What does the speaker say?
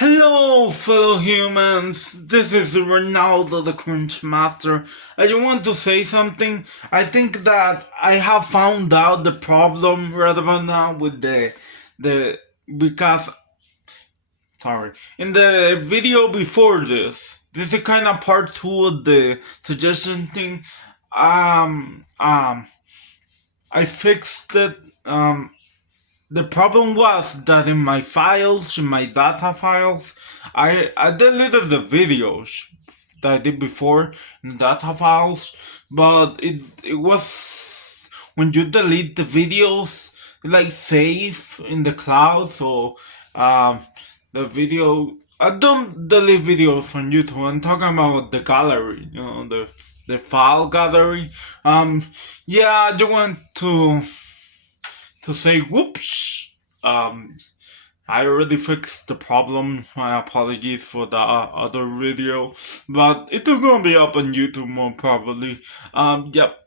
Hello, fellow humans. This is Ronaldo, the Cringe Master. I just want to say something. I think that I have found out the problem right about now with the because sorry, in the video before this is kind of part two of the suggestion thing. Um, um, I fixed it. The problem was that in my files, in my data files, I deleted the videos that I did before in the data files, but it was when you delete the videos, it like save in the cloud, so um the video. I don't delete videos from YouTube. I'm talking about the gallery, the file gallery. Yeah, I just want to say whoops. I already fixed the problem. My apologies for the other video, but it's gonna be up on YouTube more probably. Yep.